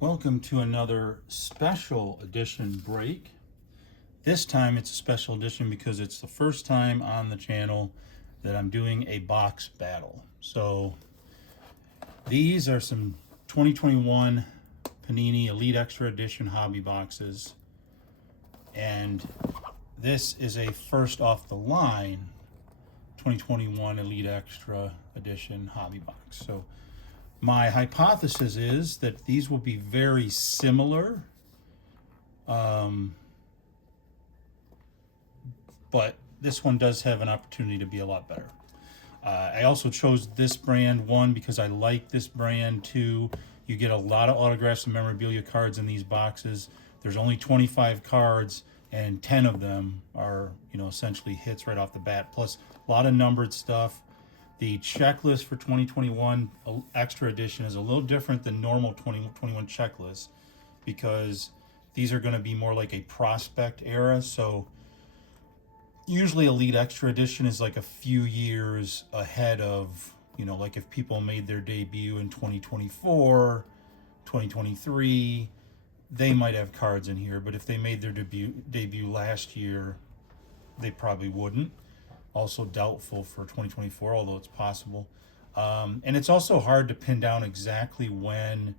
Welcome to another special edition break. This time it's a special edition because it's the first time on the channel that I'm doing a box battle. So these are some 2021 Panini Elite Extra Edition hobby boxes, and this is a first off the line 2021 Elite Extra Edition hobby box. So my hypothesis is that these will be very similar, but this one does have an opportunity to be a lot better. I also chose this brand, one, because I like this brand. Two, you get a lot of autographs and memorabilia cards in these boxes. There's only 25 cards, and 10 of them are, essentially hits right off the bat, plus a lot of numbered stuff. The checklist for 2021 Extra Edition is a little different than normal 2021 checklists because these are going to be more like a prospect era. So usually Elite Extra Edition is like a few years ahead of, like if people made their debut in 2024, 2023, they might have cards in here. But if they made their debut last year, they probably wouldn't. Also doubtful for 2024, although it's possible. And it's also hard to pin down exactly when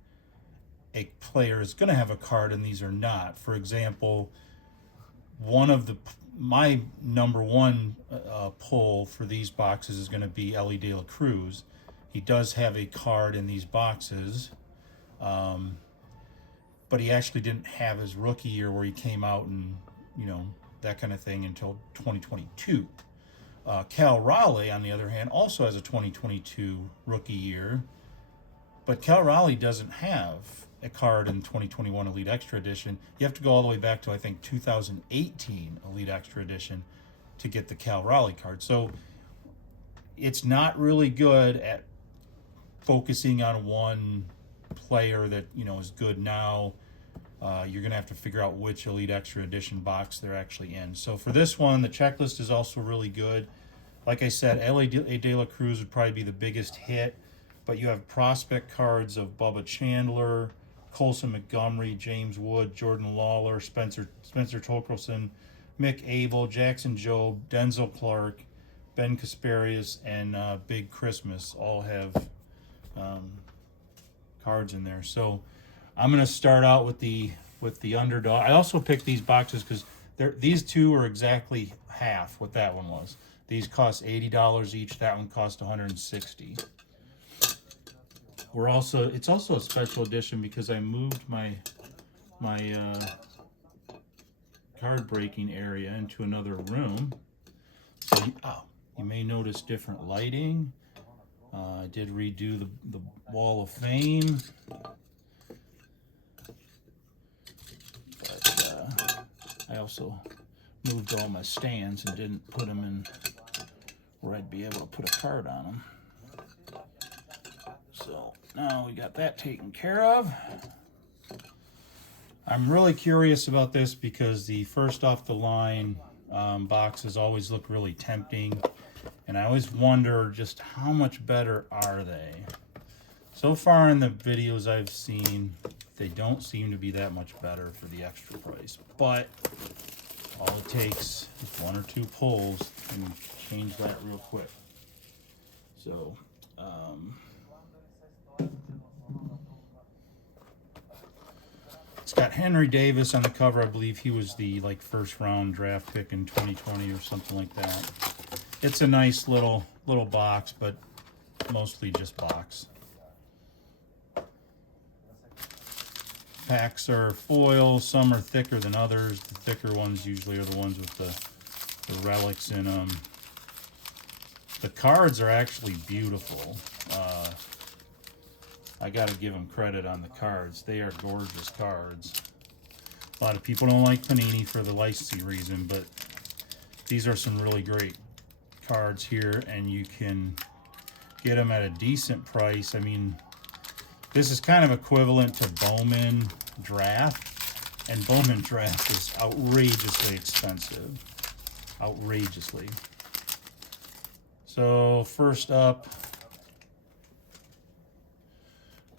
a player is going to have a card and these are not. For example, my number one pull for these boxes is going to be Elly De La Cruz. He does have a card in these boxes, but he actually didn't have his rookie year where he came out and, that kind of thing until 2022. Cal Raleigh, on the other hand, also has a 2022 rookie year, but Cal Raleigh doesn't have a card in 2021 Elite Extra Edition. You have to go all the way back to, I think, 2018 Elite Extra Edition to get the Cal Raleigh card. So it's not really good at focusing on one player that, is good now. You're going to have to figure out which Elite Extra Edition box they're actually in. So for this one, the checklist is also really good. Like I said, Elly De La Cruz would probably be the biggest hit, but you have prospect cards of Bubba Chandler, Colson Montgomery, James Wood, Jordan Lawler, Spencer Torkelson, Mick Abel, Jackson Jobe, Denzel Clark, Ben Kasparius, and Big Christmas all have cards in there. So I'm going to start out with the underdog. I also picked these boxes because these two are exactly half what that one was. These cost $80 each. That one cost $160. It's also a special edition because I moved my card breaking area into another room. So you may notice different lighting. I did redo the Wall of Fame. I also moved all my stands and didn't put them in where I'd be able to put a card on them. So now we got that taken care of. I'm really curious about this because the first off the line boxes always look really tempting, and I always wonder just how much better are they. So far in the videos I've seen, they don't seem to be that much better for the extra price, but all it takes is one or two pulls and change that real quick. So it's got Henry Davis on the cover. I believe he was the first round draft pick in 2020 or something like that. It's a nice little box, but mostly just box. Packs are foil. Some are thicker than others. The thicker ones usually are the ones with the relics in them. The cards are actually beautiful. I gotta give them credit on the cards. They are gorgeous cards. A lot of people don't like Panini for the licensing reason, but these are some really great cards here, and you can get them at a decent price. I mean, this is kind of equivalent to Bowman Draft, and Bowman Draft is outrageously expensive. Outrageously. So first up,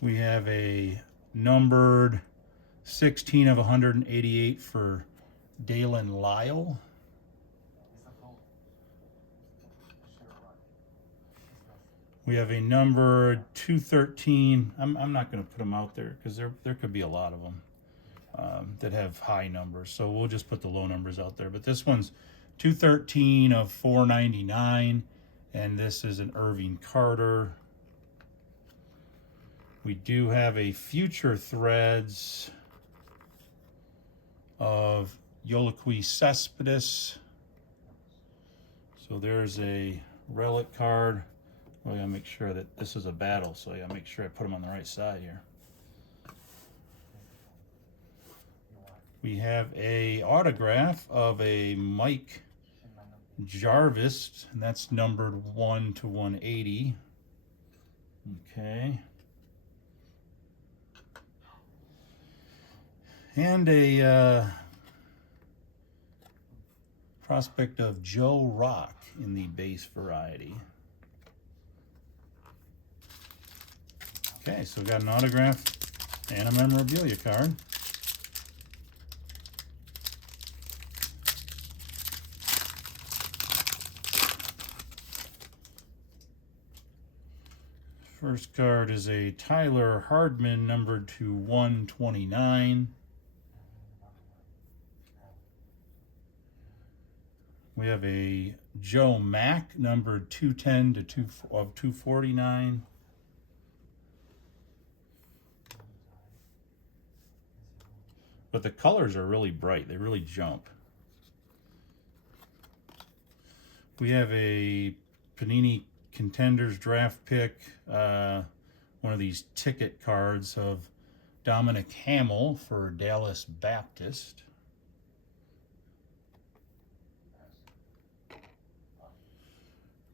we have a numbered 16 of 188 for Dalen Lyle. We have a number 213. I'm not going to put them out there because there could be a lot of them that have high numbers. So we'll just put the low numbers out there. But this one's 213 of 499. And this is an Irving Carter. We do have a Future Threads of Yolakui Cespedes. So there's a relic card. Well, I gotta make sure that this is a battle, so I gotta make sure I put them on the right side here. We have a autograph of a Mike Jarvis, and that's numbered 1 to 180. Okay. And a prospect of Joe Rock in the base variety. Okay, so we got an autograph and a memorabilia card. First card is a Tyler Hardman numbered to 129. We have a Joe Mack numbered 210 to 249. But the colors are really bright. They really jump. We have a Panini Contenders draft pick, one of these ticket cards of Dominic Hamill for Dallas Baptist.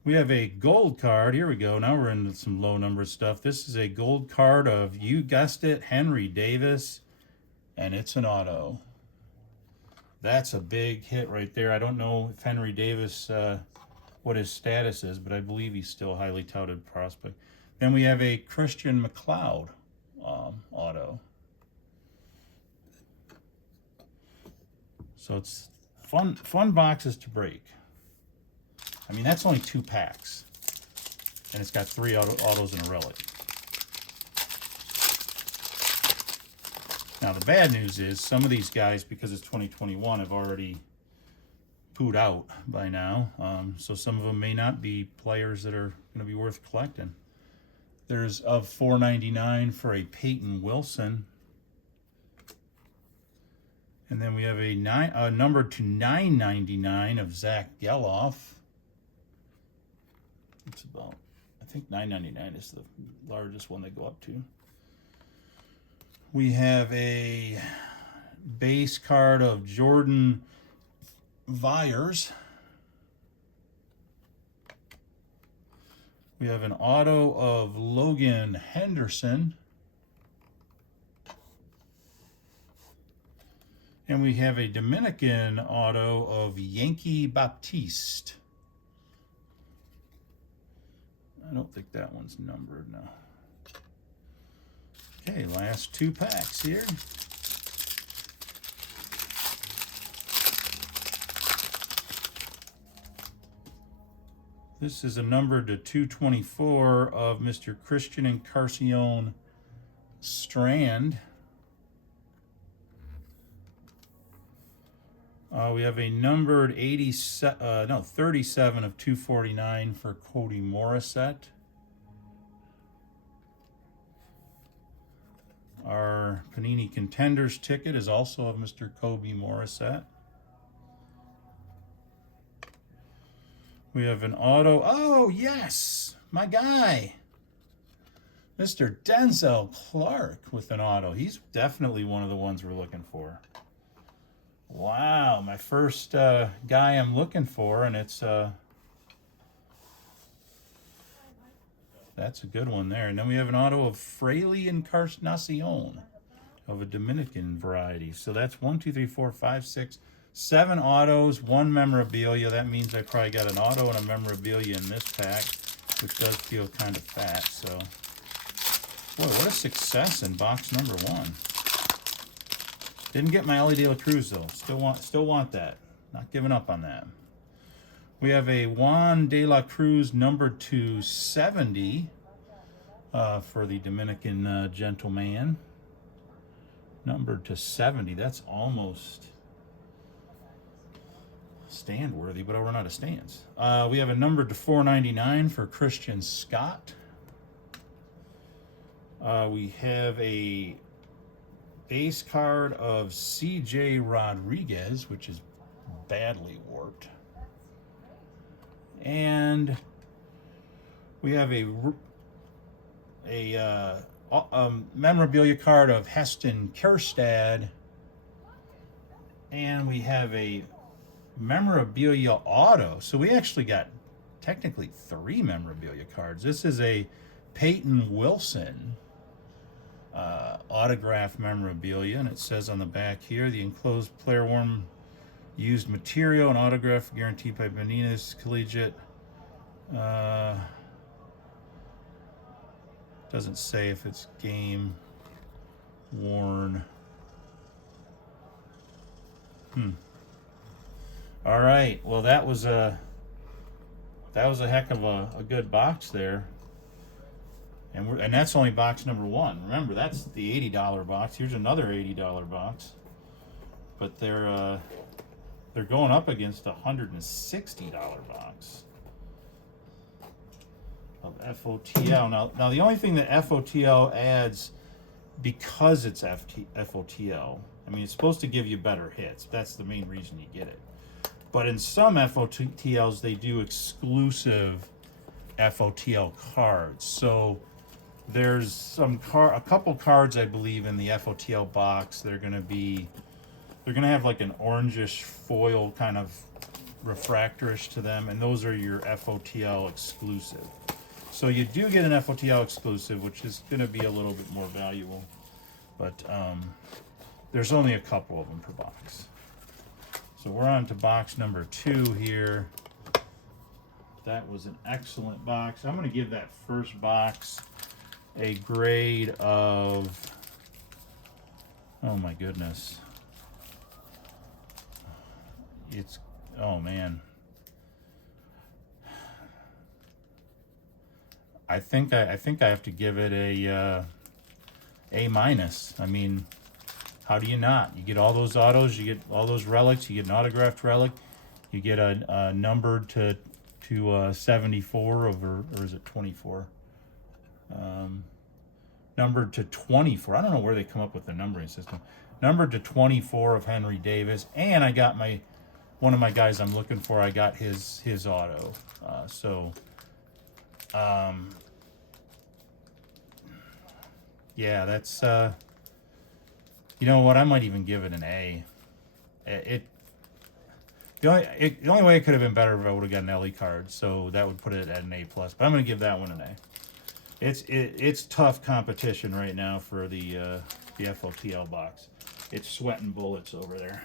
We have a gold card. Here we go. Now we're into some low number stuff. This is a gold card of, you guessed it, Henry Davis. And it's an auto. That's a big hit right there. I don't know if Henry Davis, what his status is, but I believe he's still a highly touted prospect. Then we have a Christian McLeod auto. So it's fun boxes to break. I mean, that's only 2 packs. And it's got 3 autos and a relic. Now, the bad news is some of these guys, because it's 2021, have already pooed out by now. So some of them may not be players that are going to be worth collecting. There's of $4.99 for a Peyton Wilson. And then we have a number to $9.99 of Zach Geloff. It's about, I think $9.99 is the largest one they go up to. We have a base card of Jordan Vyers. We have an auto of Logan Henderson. And we have a Dominican auto of Yankee Baptiste. I don't think that one's numbered now. Okay, last 2 packs here. This is a number to 224 of Mr. Christian Encarnacion Strand. We have a numbered 37 of 249 for Cody Morissette. Our Panini Contenders ticket is also of Mr. Kobe Morissette. We have an auto. Oh, yes, my guy, Mr. Denzel Clark with an auto. He's definitely one of the ones we're looking for. Wow, my first guy I'm looking for, and it's that's a good one there. And then we have an auto of Fraley Encarnacion of a Dominican variety. So that's 1, 2, 3, 4, 5, 6, 7 autos, 1 memorabilia. That means I probably got an auto and a memorabilia in this pack, which does feel kind of fat. So Boy, what a success in box number 1. Didn't get my Ellie De La Cruz though. Still want that. Not giving up on that. We have a Juan De La Cruz number 270 for the Dominican gentleman. Numbered to 70. That's almost stand worthy, but we're not a stands. We have a number to 499 for Christian Scott. We have a base card of CJ Rodriguez, which is badly warped. And we have a memorabilia card of Heston Kjerstad. And we have a memorabilia auto. So we actually got technically 3 memorabilia cards. This is a Peyton Wilson autograph memorabilia, and it says on the back here, the enclosed player worn used material and autograph guaranteed by Benitez Collegiate. Doesn't say if it's game worn. All right. Well, that was a heck of a good box there. And that's only box number 1. Remember, that's the $80 box. Here's another $80 box. But they're going up against a $160 box of FOTL. Now the only thing that FOTL adds, because it's FOTL, I mean, it's supposed to give you better hits. That's the main reason you get it. But in some FOTLs, they do exclusive FOTL cards. So there's a couple cards, I believe, in the FOTL box. They're gonna have like an orangish foil kind of refractorish to them, and those are your FOTL exclusive. So you do get an FOTL exclusive, which is gonna be a little bit more valuable, but there's only a couple of them per box. So we're on to box number 2 here. That was an excellent box. I'm gonna give that first box a grade of, oh my goodness. Oh man. I think I have to give it a minus. I mean, how do you not? You get all those autos, you get all those relics, you get an autographed relic, you get a numbered to 74 over, or is it 24? Numbered to 24. I don't know where they come up with the numbering system. Numbered to 24 of Henry Davis, and I got one of my guys I'm looking for. I got his auto. Yeah, that's you know what? I might even give it an A. The only way it could have been better if I would have got an LE card, so that would put it at an A+. But I'm going to give that one an A. It's tough competition right now for the FOTL box. It's sweating bullets over there.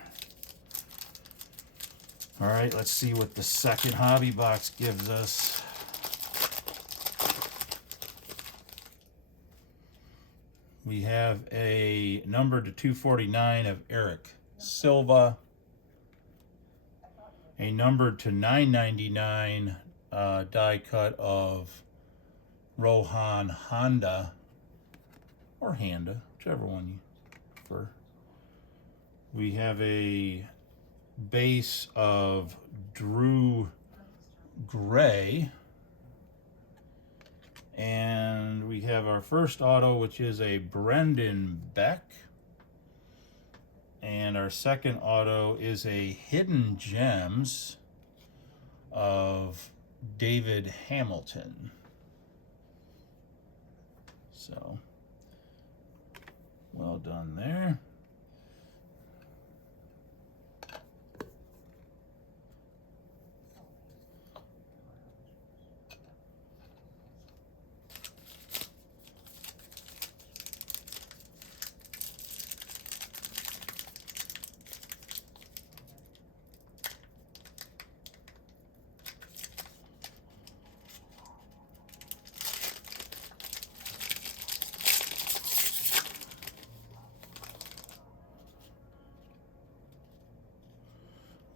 All right, let's see what the second hobby box gives us. We have a number to 249 of Eric Silva. A number to 999 die cut of Rohan Honda, or Handa, whichever one you prefer. We have a base of Drew Gray. And we have our first auto, which is a Brendan Beck. And our second auto is a Hidden Gems of David Hamilton. So, well done there.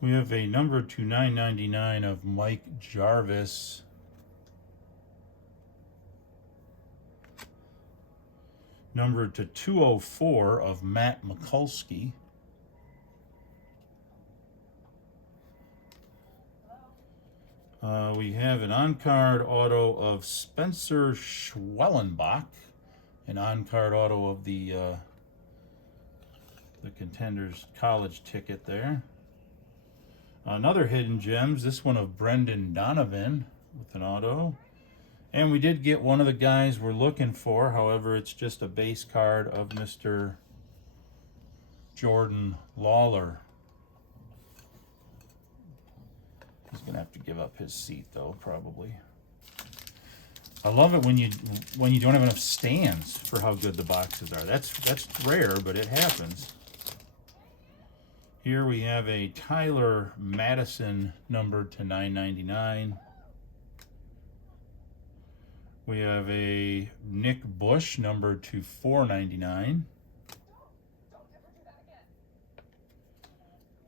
We have a number to 999 of Mike Jarvis. Number to 204 of Matt Mikulski. We have an on-card auto of Spencer Schwellenbach, an on-card auto of the Contenders college ticket there. Another Hidden Gems, this one of Brendan Donovan with an auto. And we did get one of the guys we're looking for, however, it's just a base card of Mr. Jordan Lawler. He's gonna have to give up his seat though, probably. I love it when you don't have enough stands for how good the boxes are. That's rare, but it happens. Here we have a Tyler Madison numbered to 999. We have a Nick Bush numbered to 499.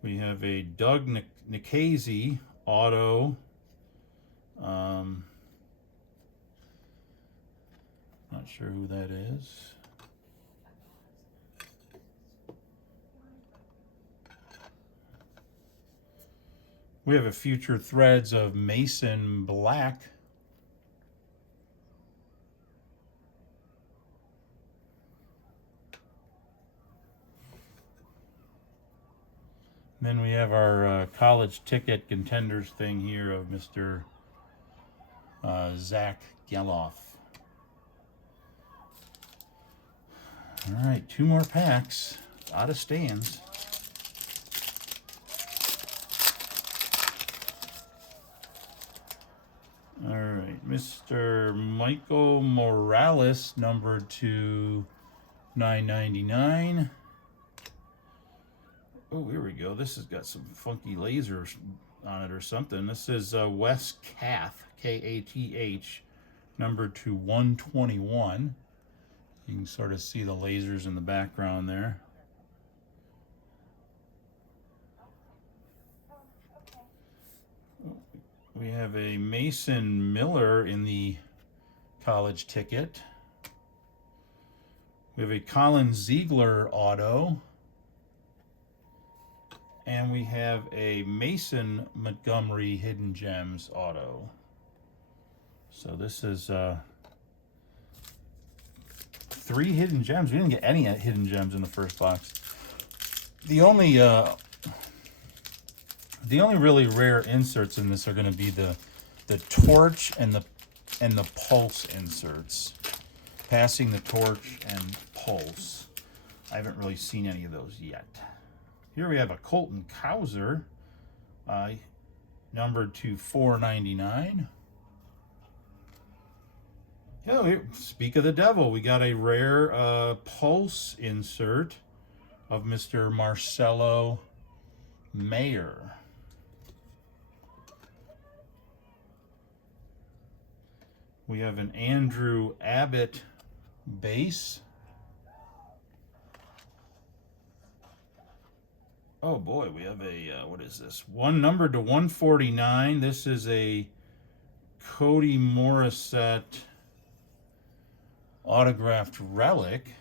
We have a Doug Nikhazy auto. Not sure who that is. We have a Future Threads of Mason Black. Then we have our college ticket contenders thing here of Mr. Zach Geloff. All right, 2 more packs out of stands. All right, Mr. Michael Morales, numbered to 999. Oh, here we go. This has got some funky lasers on it or something. This is Wes Kath, K-A-T-H, numbered to 121. You can sort of see the lasers in the background there. We have a Mason Miller in the college ticket. We have a Colin Ziegler auto. And we have a Mason Montgomery Hidden Gems auto. So this is 3 Hidden Gems. We didn't get any Hidden Gems in the first box. The only really rare inserts in this are going to be the torch and the pulse inserts. Passing the torch and pulse. I haven't really seen any of those yet. Here we have a Colton Cowser, numbered to 499. Oh, here, speak of the devil, we got a rare pulse insert of Mr. Marcelo Mayer. We have an Andrew Abbott base. Oh boy, we have a, what is this? One numbered to 149. This is a Cody Morissette autographed relic.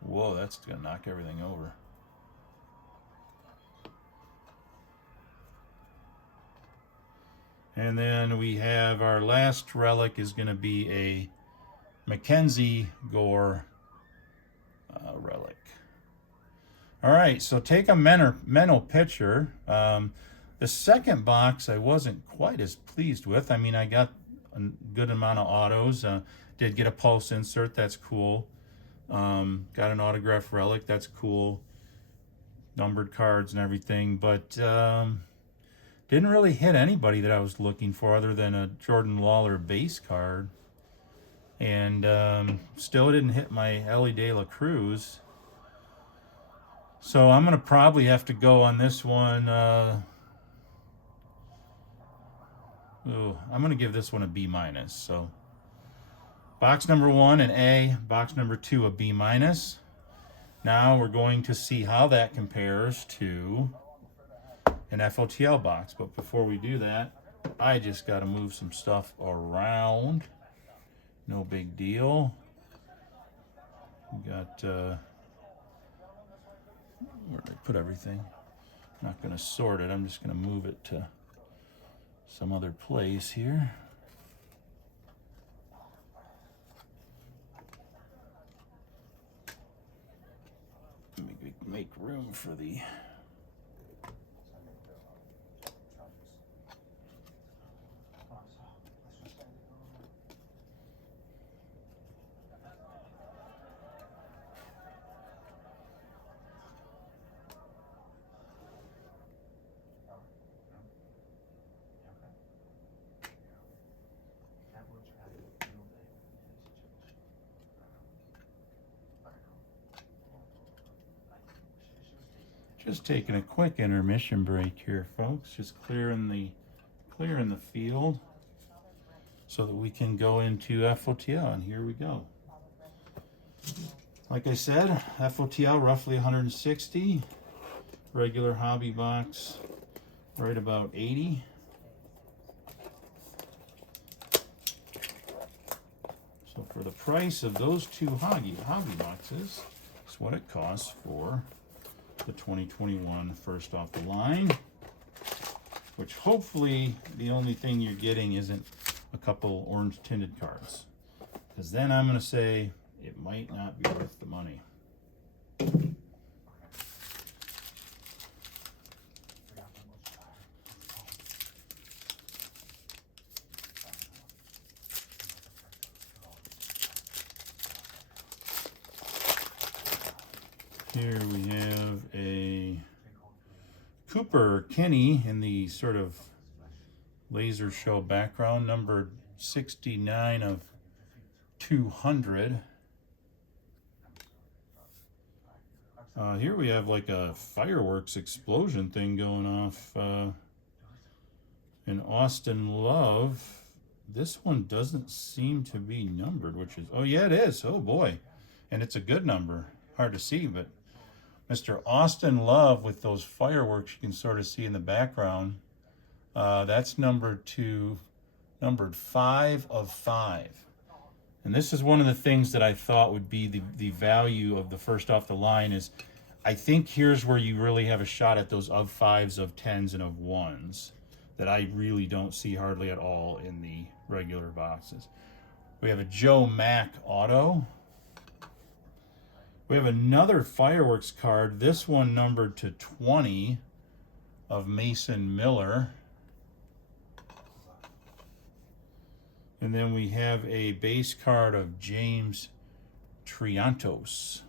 Whoa, that's gonna knock everything over. And then we have our last relic is gonna be a Mackenzie Gore relic. All right, so take a mental picture. The second box I wasn't quite as pleased with. I mean, I got a good amount of autos. Did get a pulse insert, that's cool. Got an autograph relic, that's cool. Numbered cards and everything, but didn't really hit anybody that I was looking for other than a Jordan Lawler base card. And still didn't hit my Ellie De La Cruz. So I'm going to probably have to go on this one. I'm going to give this one a B-. So box number 1 an A, box number 2 a B-. Now we're going to see how that compares to an FOTL box. But before we do that, I just got to move some stuff around. No big deal. We got, where did I put everything? I'm not going to sort it. I'm just going to move it to some other place here. Make room for the just taking a quick intermission break here, folks. Just clearing the field so that we can go into FOTL, and here we go. Like I said, FOTL roughly 160, regular hobby box right about 80. So for the price of those two hobby boxes, it's what it costs for the 2021 first off the line, which hopefully the only thing you're getting isn't a couple orange tinted cards, because then I'm going to say it might not be worth the money. Here we have a Cooper Kenny in the sort of laser show background, numbered 69 of 200. Here we have like a fireworks explosion thing going off in Austin Love. This one doesn't seem to be numbered, which is, oh yeah, it is. Oh boy. And it's a good number. Hard to see, but Mr. Austin Love with those fireworks you can sort of see in the background. That's numbered 5 of 5. And this is one of the things that I thought would be the value of the first off the line is, I think here's where you really have a shot at those of 5s, of 10s, and of 1s that I really don't see hardly at all in the regular boxes. We have a Joe Mack auto. We have another fireworks card, this one numbered to 20 of Mason Miller. And then we have a base card of James Triantos.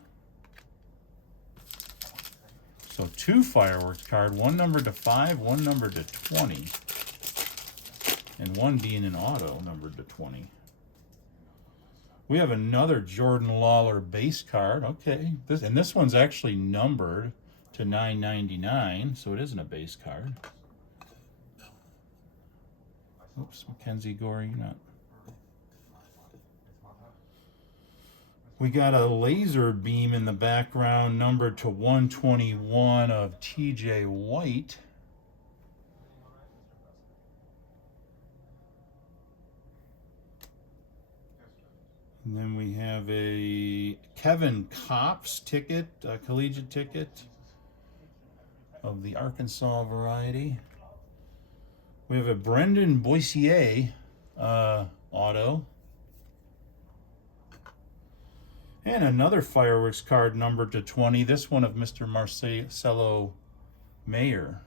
So 2 fireworks card, one numbered to 5, one numbered to 20, and one being an auto numbered to 20. We have another Jordan Lawler base card. Okay, this one's actually numbered to 999, so it isn't a base card. Oops, Mackenzie Gore, you're not. We got a laser beam in the background numbered to 121 of TJ White. And then we have a Kevin Kopps ticket, a collegiate ticket of the Arkansas variety. We have a Brendan Boissier auto. And another fireworks card numbered to 20. This one of Mr. Marcelo Mayer.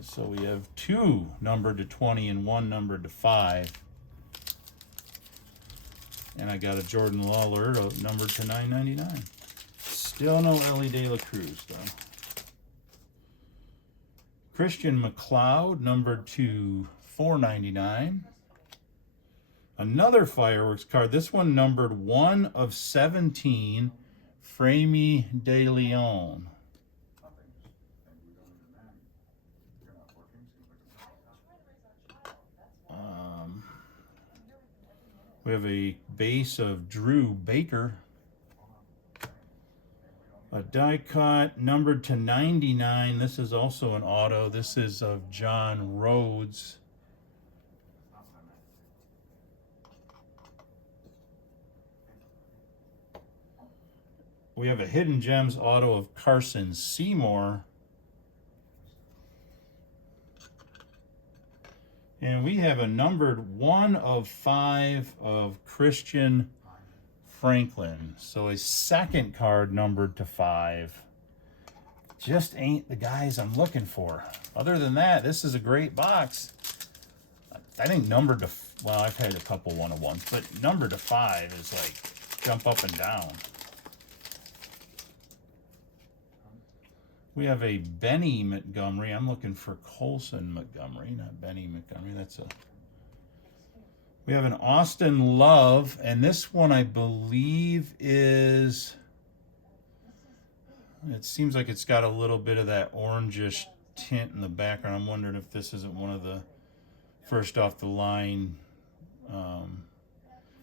So we have 2 numbered to 20 and 1 numbered to 5. And I got a Jordan Lawler numbered to 999. Still no Ellie De La Cruz though. Christian McLeod numbered to 499. Another fireworks card, this one numbered 1 of 17, Framey De Leon. We have a base of Drew Baker. A die cut numbered to 99. This is also an auto. This is of John Rhodes. We have a Hidden Gems auto of Carson Seymour. And we have a numbered 1 of 5 of Christian Franklin. So a second card numbered to 5. Just ain't the guys I'm looking for. Other than that, this is a great box. I think numbered to, well, I've had a couple 1-of-1s, but numbered to 5 is like jump up and down. We have a Benny Montgomery. I'm looking for Colson Montgomery, not Benny Montgomery. We have an Austin Love, and this one I believe is, it seems like it's got a little bit of that orangish tint in the background. I'm wondering if this isn't one of the first off the line.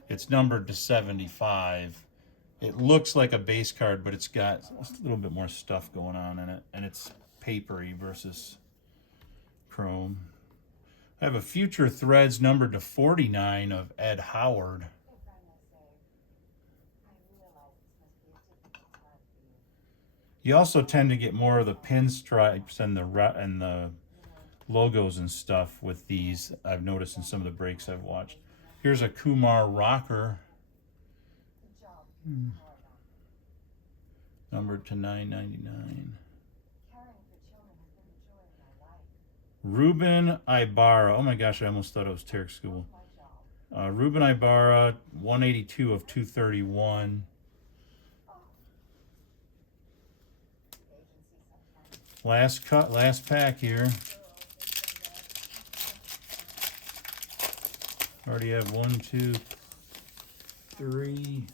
It's numbered to 75. It looks like a base card, but it's got a little bit more stuff going on in it, and it's papery versus chrome. I have a Future Threads numbered to 49 of Ed Howard. You also tend to get more of the pinstripes and the logos and stuff with these. I've noticed in some of the breaks I've watched. Here's a Kumar Rocker. Numbered to 9.99. Ruben Ibarra. Oh my gosh, I almost thought it was Tarek School. Ruben Ibarra, 182 of 231. Last cut, last pack here. Already have 1, 2, 3,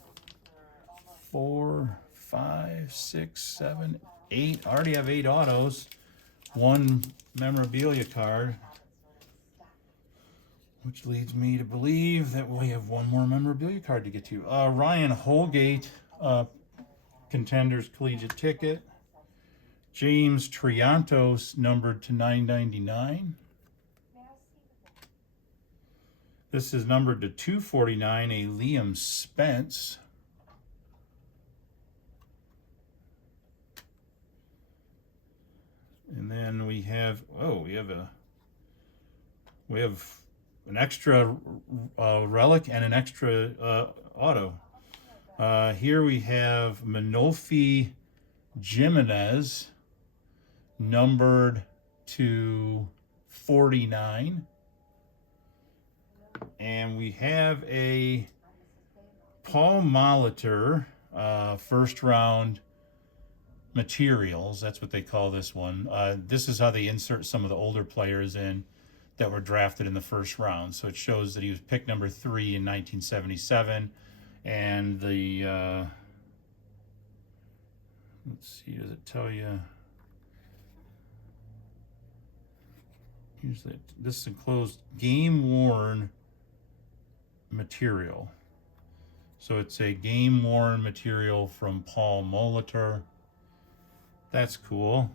4, 5, 6, 7, 8. Already have 8 autos. 1 memorabilia card. Which leads me to believe that we have 1 more memorabilia card to get to. Ryan Holgate, Contenders Collegiate Ticket. James Triantos, numbered to 9.99. This is numbered to 249, a Liam Spence. And then we have, we have an extra relic and an extra auto. Here we have Manolfi Jimenez, numbered to 49. And we have a Paul Molitor, first round materials. That's what they call this one. This is how they insert some of the older players in that were drafted in the first round. So it shows that he was picked number 3 in 1977. And the, let's see, does it tell you? Usually, this is enclosed game-worn material. So it's a game-worn material from Paul Molitor. That's cool.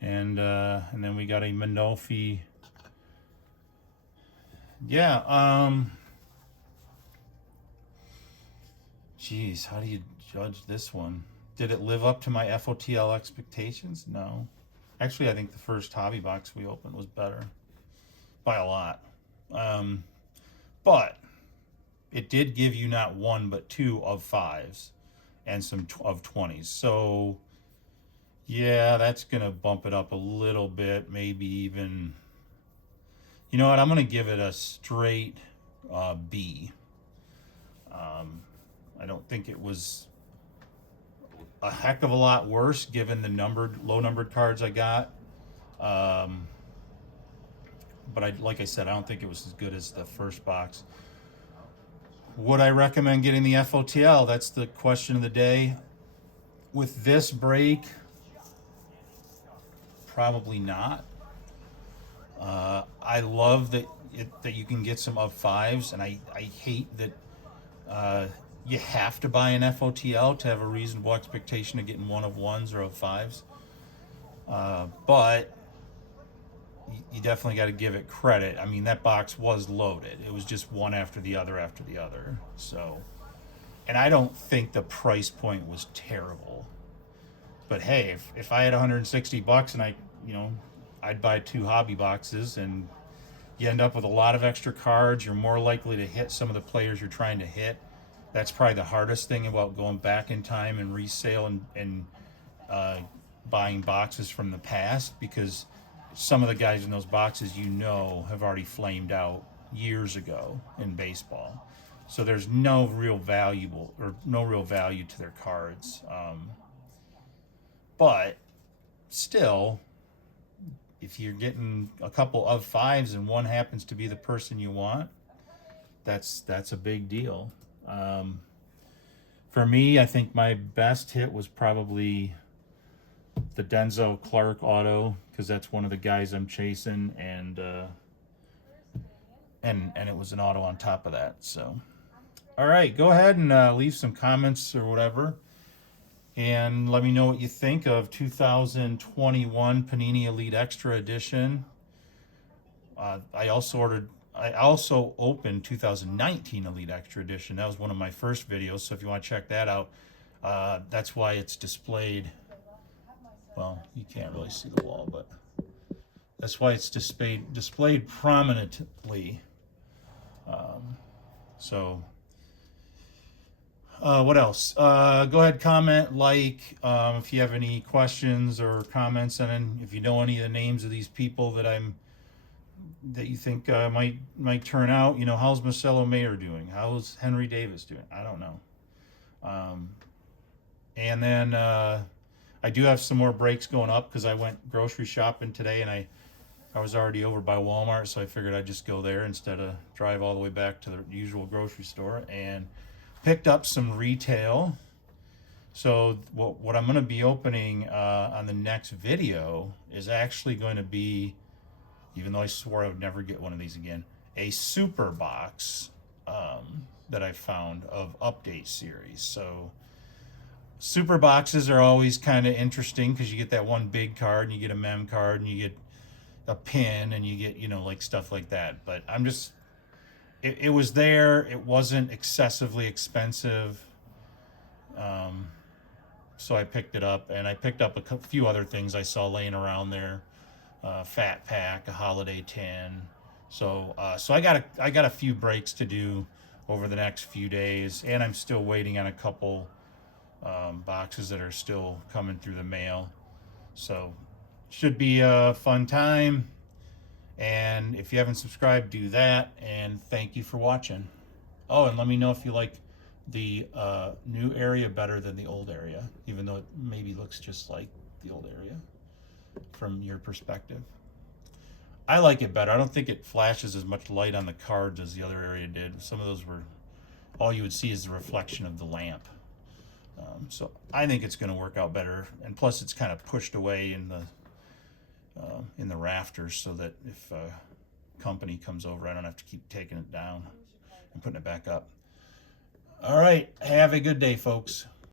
And then we got a Manolfi. Yeah, geez, how do you judge this one? Did it live up to my FOTL expectations? No. Actually, I think the first hobby box we opened was better by a lot. But it did give you not 1 but 2 of 5s and some of 20s. So yeah, that's gonna bump it up a little bit, maybe even, you know what, I'm gonna give it a straight B. I don't think it was a heck of a lot worse given the low numbered cards I got. But like I said, I don't think it was as good as the first box. Would I recommend getting the FOTL? That's the question of the day. With this break, probably not. I love that you can get some of 5s, and I hate that you have to buy an FOTL to have a reasonable expectation of getting one of ones or of fives. But you definitely got to give it credit. I mean, that box was loaded. It was just one after the other after the other. So, and I don't think the price point was terrible. But hey, if I had 160 bucks and I'd buy 2 hobby boxes, and you end up with a lot of extra cards, you're more likely to hit some of the players you're trying to hit. That's probably the hardest thing about going back in time and resale and buying boxes from the past, because some of the guys in those boxes have already flamed out years ago in baseball. So there's no real value to their cards. But still, if you're getting a couple of fives and one happens to be the person you want, that's a big deal. For me, I think my best hit was probably the Denzel Clark auto, because that's one of the guys I'm chasing, and it was an auto on top of that. So, all right, go ahead and leave some comments or whatever, and let me know what you think of 2021 Panini Elite Extra Edition. I also opened 2019 Elite Extra Edition. That was one of my first videos, so if you want to check that out, that's why it's displayed. Well, you can't really see the wall, but that's why it's displayed prominently. What else? Go ahead, comment, if you have any questions or comments, and if you know any of the names of these people that you think might turn out. How's Marcelo Mayer doing? How's Henry Davis doing? I don't know. And then I do have some more breaks going up because I went grocery shopping today, and I was already over by Walmart, so I figured I'd just go there instead of drive all the way back to the usual grocery store, and picked up some retail. So what I'm going to be opening on the next video is actually going to be, even though I swore I would never get one of these again, a super box that I found of update series. So super boxes are always kind of interesting because you get that one big card, and you get a mem card, and you get a pin, and you get like stuff like that. But it was there. It wasn't excessively expensive, so I picked it up, and I picked up a few other things I saw laying around there. Fat Pack, a Holiday 10. So I got a few breaks to do over the next few days, and I'm still waiting on a couple boxes that are still coming through the mail. So should be a fun time. And if you haven't subscribed, do that. And thank you for watching. Oh, and let me know if you like the new area better than the old area, even though it maybe looks just like the old area from your perspective. I like it better. I don't think it flashes as much light on the cards as the other area did. Some of those all you would see is the reflection of the lamp. So I think it's going to work out better. And plus it's kind of pushed away in the rafters, so that if company comes over, I don't have to keep taking it down and putting it back up. All right. Have a good day, folks.